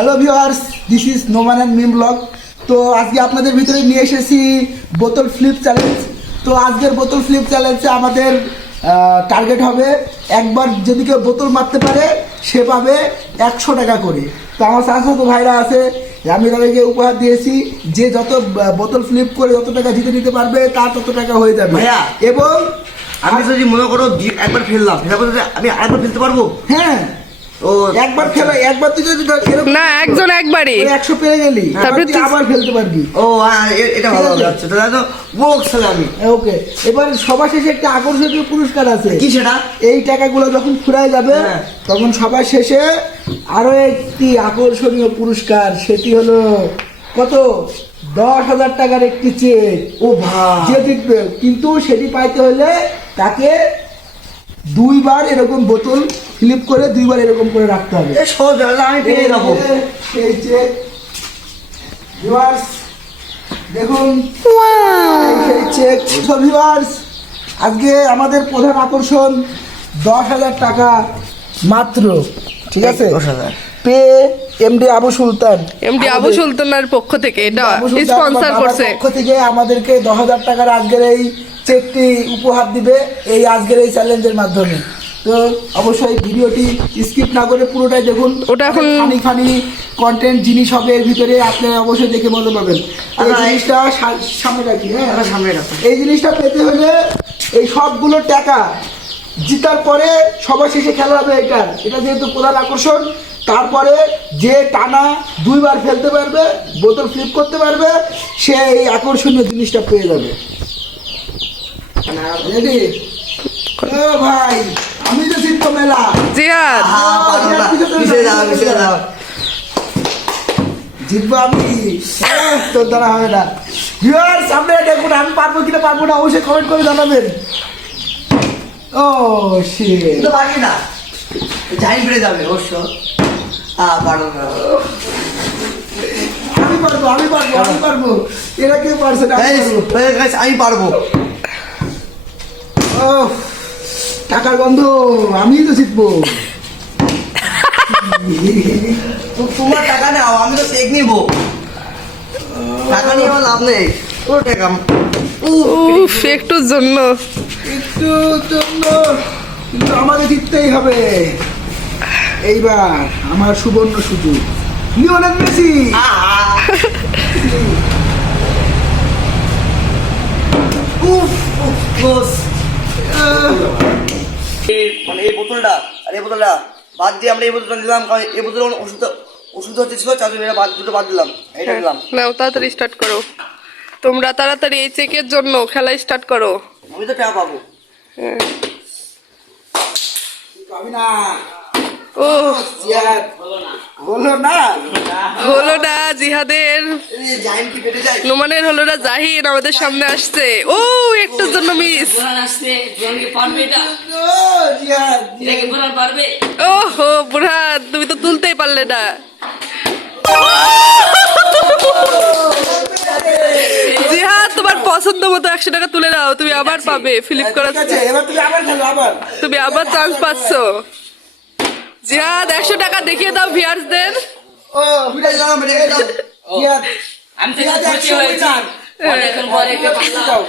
Hello viewers, this is Noman and Mim blog. তো আজকে আপনাদের ভিতরে নিয়ে এসেছি বোতল ফ্লিপ চ্যালেঞ্জ। তো আজকের বোতল ফ্লিপ চ্যালেঞ্জে আমাদের টার্গেট হবে একবার যদি কেউ বোতল মারতে পারে সে পাবে 100 টাকা করে। তো আমার চাচাতো ভাইরা আছে, আমি তাদেরকে উপহার দিয়েছি, যে যত বোতল ফ্লিপ করে যত টাকা জিতে নিতে পারবে তার তত টাকা হয়ে যাবে। এবং আমি যদি মনে করো একবার ফেললাম, আমি আরেকবার ফেলতে পারবো? হ্যাঁ, ও একবার খেলা, একবার তুই যদি না, একজন একবারই 100 পেয়ে গেলি তারপরে তুই আবার ফেলতে পারবি। ও এটা ভালো হবে। আচ্ছা তাহলে তো বক্স আমি ওকে, এবার সবার শেষে একটা আকর্ষণীয় পুরস্কার আছে। কি সেটা? এই টাকাগুলো যখন ফুরায় যাবে হ্যাঁ। তখন সবার শেষে আরো একটি আকর্ষণীয় পুরস্কার, সেটি হলো কত? 10,000 টাকার একটি চেক। ও ভাই, যে জিতবে, কিন্তু সেটি পাইতে হলে তাকে 2বার এরকম বোতল ফ্লিপ করে 2বার এরকম করে রাখতে হবে। এ সহজ দাদা, আমি পেয়ে যাবো। সেই চেক ভিউয়ার্স দেখুন, এই চেক। তো ভিউয়ার্স, আজকে আমাদের প্রধান আকর্ষণ 10,000 টাকা মাত্র, ঠিক আছে? 10,000 পে এমডি আবু সুলতান। এমডি আবু সুলতানের পক্ষ থেকে এটা আবু সুলতান স্পন্সর বাবার করছে। পক্ষ থেকে আমাদেরকে 10,000 টাকার আজকের এই চেকটি উপহার দিবে এই আজকের এই চ্যালেঞ্জের মাধ্যমে। তো অবশ্যই ভিডিওটি স্কিপ না করে পুরোটাই দেখুন। ওটা এখন ফানি ফানি কন্টেন্ট জিনিস হবে এর ভিতরে, আপনি অবশ্যই দেখে মজা পাবেন। আর এই জিনিসটা সামনে রাখি, হ্যাঁ সামনে রাখো। এই জিনিসটা পেতে হলে এই সবগুলো টাকা জিতার পরে সবার শেষে খেলা হবে এটা যেহেতু প্রধান আকর্ষণ। তারপরে যে টানা 2বার ফেলতে পারবে, বোতল ফ্লিপ করতে পারবে, সে এই আকর্ষণীয় জিনিসটা পেয়ে যাবে। রেডি? ও ভাই, আমি তো জিতবো মেলা। জিহাদ জিতবো আমি, তোর দ্বারা হবে না। ভিউয়ার্স, সামনে দেখুন আমি পারবো কিনা পারবো না অবশ্যই কমেন্ট করে জানাবেন। ও শিট, তো পারবি না, জানি ফিরে যাবে অবশ্য। পারবো না। আমি পারবো এরা কেউ পারছে না, আমি পারবো। আমি পারবো। ও টাকার গন্ধ, আমি তো জিতবো। তোমার টাকা নাও, আমি তো চেক নিবো। টাকা নিয়ে আমার লাভ নেই। ও টাকা উফ, একটুর জন্য একটু জন্য, কিন্তু আমাকে জিততেই হবে। এইবার আমার সুবর্ণ সুযোগ, লিওনেল মেসি। মানে এই বোতলটা আর এই বোতলটা বাদ দিয়ে আমরা এই বোতলটা নিলাম, কারণ এই বোতল ওষুধ ওষুধ হচ্ছে ছিল, চার জন্য দুটো বাদ দিলাম, এটা নিলাম। নাও, তাড়াতাড়ি স্টার্ট করো। তোমরা তাড়াতাড়ি এই চেকের জন্য খেলা স্টার্ট করো। আমি তো টাকা পাবো। আমি না, ও হলো না। হলো না জিহাদের, জাইন কি পেটে যায়? নোমানের হলো না। জাহিদ আমাদের সামনে আসছে। ও একটুর জন্য মিস। ও জিহাদ, ওহো বুরহান, তুমি তো তুলতেই পারলে না। জিহাদ, তোমার পছন্দ মতো 100 টাকা তুলে নাও, তুমি আবার পাবে ফ্লিপ করার। ঠিক আছে, এবার তুমি আবার খেলো, আবার তুমি আবার চান্স পাচ্ছ। জিহাদ, 100 টাকা দেখিয়ে দাও ভিউয়ার্সদের। ও এটা দিলাম, এটা দিলাম। জিহাদ, আমি তো জিহাদ খুশি 100 হয়েছি। উইনার। অনেকক্ষণ পরে একটা পারলাম। যাও।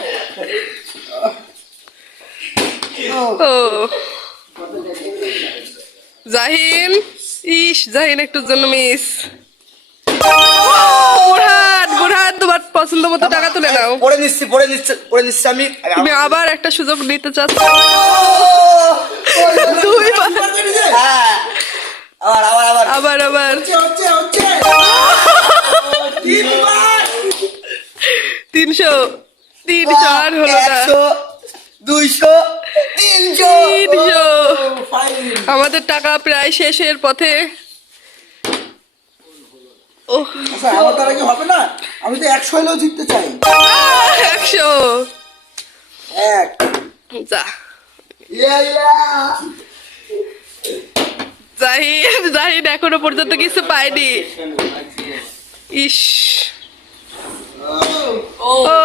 ও জাহিন, জাহিন একটুর জন্য মিস। বুরহান, বুরহান, তোমার পছন্দ মতো টাকা তুলে নাও। পরে নিচ্ছি আমি। তুমি আবার একটা সুযোগ নিতে চাচ্ছ। হ্যাঁ, আবার আবার আবার আবার আবার হচ্ছে 3বার। 300 আর হলো না। 100, 200, 300। 300। ফাইন। আমাদের টাকা প্রায় শেষের পথে। ও আচ্ছা, আমার দ্বারা কি হবে না? আমি তো 100 হলেও জিততে চাই। 100। এক যা জাহিদ এখনো পর্যন্ত কিছু পায়নি। ইস, ও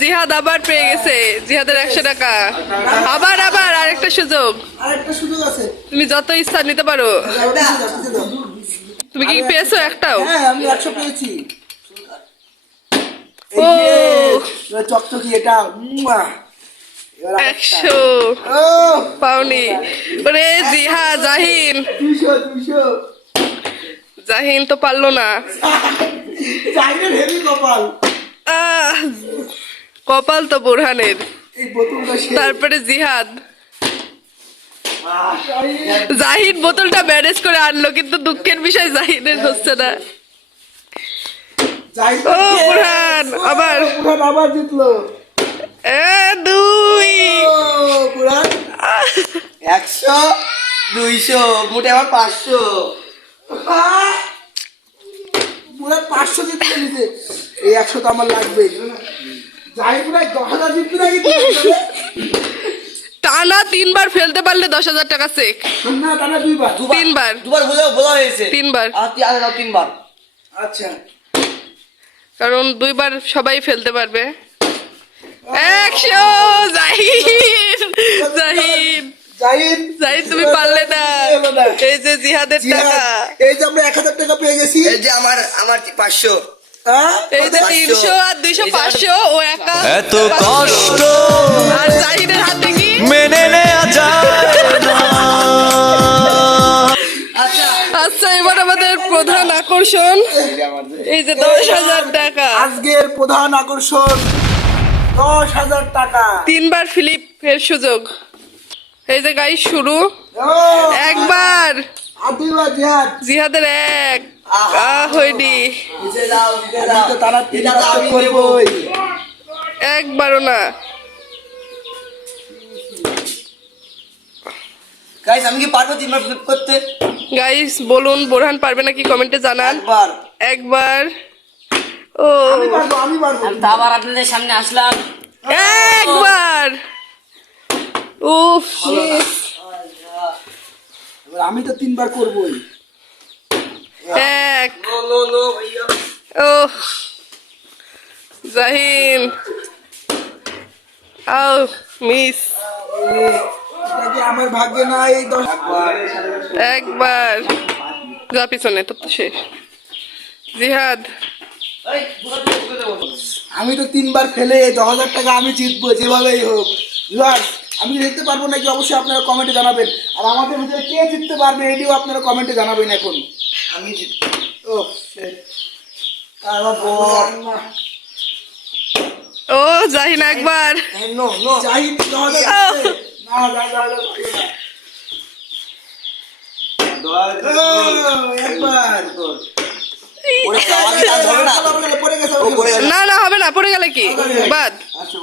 জিহাদ আবার পেয়ে গেছে। জিহাদের 100 টাকা। আবার আবার আরেকটা সুযোগ, আরেকটা সুযোগ আছে। তুমি যত ইচ্ছা নিতে পারো। যাও, পিছে যাও, পিছে যাও। তুমি কি পেয়েছো একটাও? হ্যাঁ আমি 100 পেয়েছি। ও। চকচকি এটা এবার 100 ও পাওনি। ওরে জিহা জাহিন 200 জাহিন তো পারলো না। জাহিনের হেভি কপাল। আহ, কপাল তো বোরহানের। এই বোতলটা শেষ। তারপরে জিহাদ। জাহিদ বোতলটা ম্যানেজ করে আনলো, কিন্তু দুঃখের বিষয় জাহিদের হচ্ছে না। জাহিদ ও বুরহান আবার বুরহান আবার জিতলো। 2 ও বুরহান 100 200 মোটে আমার 500। বুরহান 500 জিততে নিতে। এই 100 তো আমার লাগবে। জাহিদ বুরহান 10,000 জিতবে নাকি? টানা 3 বার ফেলতে পারলে 10,000 টাকা চেক। না টানা 2 বার। 3 বার দুবার বলা হয়েছে। 3 বার, আর 3 বার। আচ্ছা কারণ 2 বার সবাই ফেলতে পারবে। 100 জাহিদ জাহিদ জাহিদ জাহিদ তুমি পারলে না। এই যে জিহাদের টাকা, এই যে আমরা 1000 টাকা পেয়ে গেছি। এই যে আমার 500। হ্যাঁ? এই যে 300 আর 200 500 ও একা এত কষ্ট আর জাহিদের হাতে কি মেনে নেওয়া যায় না। আচ্ছা, এবার আমাদের প্রধান আকর্ষণ এই যে 10,000 টাকা। আজকের প্রধান আকর্ষণ 10,000 টাকা। 3 বার ফ্লিপের সুযোগ। এই যে গাইস শুরু। ও, একবার আব্দুল্লাহ জিহাদ। জিহাদের 1 হয়নি, বুঝে দাও আমি তো তারা 3 বার তো করবোই। একবারও না। গাইস আমি কি পারবো 3 বার ফ্লিপ করতে? গাইস বলুন বোরহান পারবে নাকি কমেন্টে জানান। একবার। একবার। ও আমি পারবো। আমি তো আবার আপনাদের সামনে আসলাম। একবার। উফ এবার আমি তো 3 বার করবোই। 1 নো ভাইয়া। ও জাহিন আও মিস। এটা কি আমার ভাগ্যে নাই? এই 10 একবার যা পিছনে তো শেষ। জিহাদ এই বুঝে দেবো। আমি তো 3 বার ফেলে 10,000 টাকা আমি জিতবো যেভাবেই হোক। ভিউয়ার্স, আমি জিততে পারবো নাকি অবশ্যই আপনারা কমেন্টে জানাবেন। আর আমাদের ভিতরে কে জিততে পারবে এটিও আপনারা কমেন্টে জানাবেন এখন। আমি ও ও জাহিন একবার। নো জাহিদ 10,000 জিতছে। না একবার ওরে আগে কাজ হবে না। পড়ে গেছে ও পড়ে গেছে। না না হবে না, পড়ে গেলে কি বাদ। আচ্ছা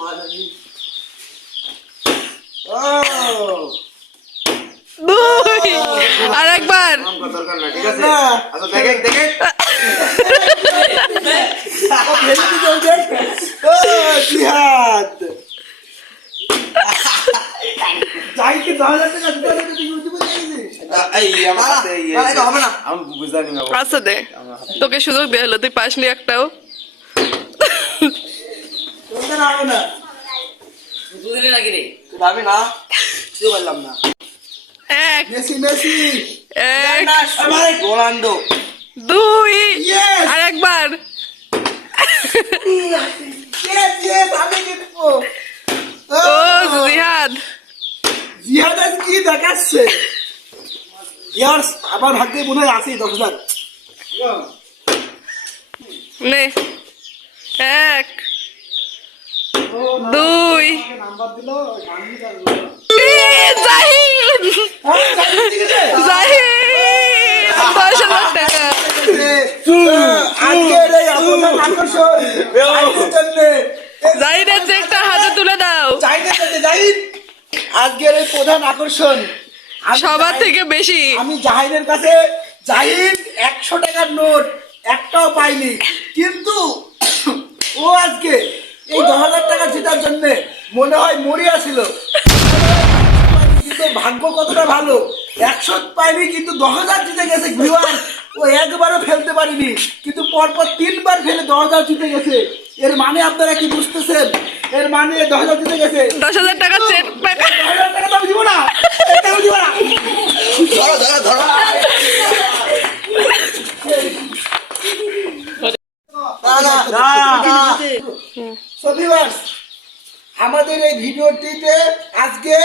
ও 2 আর একবার। দরকার না, ঠিক আছে? না। আচ্ছা দেখেন ও ভেঙে চলছে। ও জিহাদ জাহিদকে 10,000 টাকা দিতে হবে তুই ইউটিউবে দেখেছিস? এই আমার হাতে এটা হবে না। আমি বুঝানি না। আচ্ছা দে, তোকে সুযোগ দেয়া হলো, তুই পাসনি একটাও। তোকে না হবে না। বুঝলি নাকি রে? আমি না কিছু বললাম না। 1 মেসি 1 রোনাল্ডো 2 Yes! আর একবার। yes আমি জিতবো। ও জিহাদ জিহাদ আজ কি দেখাচ্ছে? ইয়ার্স আমার ভাগ্যে মনে হয় আছে 10,000। নে 1 2 নাম্বার দিল জাহিদ জাহিদ 10,000 টাকা। আজকের এই আপনার আকর্ষণ জাহিদের জন্য। জাহিদের চেকটা হাতে তুলে দাও। জাহিদের জন্য জাহিদ আজকের এই প্রধান আকর্ষণ। আমি সবার জাহিদ- থেকে বেশি। আমি জাহিদের কাছে জাহিদ 100 টাকার নোট একটাও পাইনি, কিন্তু ও আজকে এই 10,000 টাকা জেতার জন্য মনে হয় মরিয়া ছিল। কিন্তু ভাগ্য কতটা ভালো, 100 পাইনি কিন্তু 10,000 জিতে গেছে। ভিউয়ার ও একবারও ফেলতে পারিনি, কিন্তু পরপর 3 বার ফেলে 10,000 জিতে গেছে। এর মানে আপনারা কি বুঝতেছেন? এর মানে 10,000 জিতে গেছে। 10,000 টাকা চেক। 10,000 টাকা তো আমি দিব না, এটা আমি দিব না। ধরো আমাদের এই ভিডিওটিতে আজকে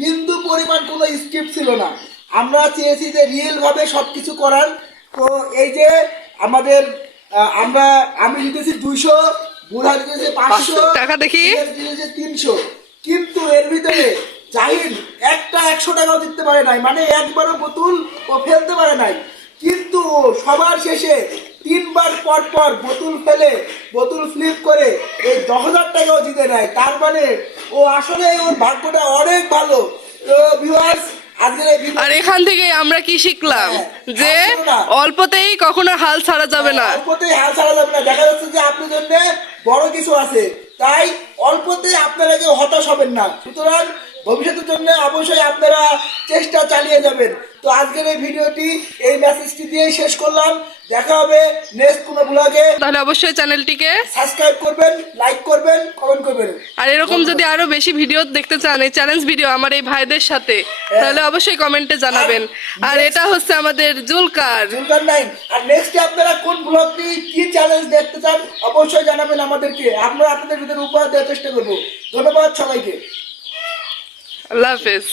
বিন্দু পরিমাণ কোনো স্ক্রিপ্ট ছিল না। আমরা চেয়েছি যে রিয়েল ভাবে সবকিছু করার। তো এই যে আমাদের আমি দিতেছি 200, বুড়া দিতেছে 500, টাকা দেখি। দিতেছে 300, কিন্তু এর ভিতরে জাহিদ একটা 100 টাকাও দিতে পারে নাই, মানে একবারও বোতল ও ফেলতে পারে নাই। কিন্তু সবার শেষে 3 বার পর পর বোতল ফেলে বোতল ফ্লিপ করে এই 10,000 টাকাও জিতে নেয়। তার মানে ও আসলে ওর ভাগ্যটা অনেক ভালো। তো ভিউয়ার্স, আজকের এই ভিডিও আর এখান থেকে আমরা কি শিখলাম যে আসলে না। অল্পতেই কখনো হাল ছাড়া যাবে না। অল্পতেই হাল ছাড়া যাবে না। দেখা যাচ্ছে যে আপনার জন্য বড় কিছু আছে, তাই অল্পতেই আপনারা কেউ হতাশ হবেন না। সুতরাং ভবিষ্যতের জন্য অবশ্যই আপনারা চেষ্টা চালিয়ে যাবেন। তো আজকের এই ভিডিওটি এই মেসেজটি দিয়েই শেষ করলাম। দেখা হবে নেক্সট কোনো ব্লগে। তাহলে অবশ্যই চ্যানেলটিকে, সাবস্ক্রাইব করবেন, লাইক করবেন, কমেন্ট করবেন। আর এরকম যদি আরো বেশি ভিডিও দেখতে চান, এই চ্যালেঞ্জ ভিডিও আমার এই ভাইদের সাথে, তাহলে অবশ্যই কমেন্টে জানাবেন। আর এটা হচ্ছে আমাদের জুলকার। জুলকার নাইন। আর নেক্সটে আপনারা কোন ব্লগটি কি চ্যালেঞ্জ দেখতে চান অবশ্যই জানাবেন আমাদেরকে। আমরা আপনাদের ভিতরে উপহার দেওয়ার চেষ্টা করবো। ধন্যবাদ সবাইকে। আল্লাহ হাফেজ।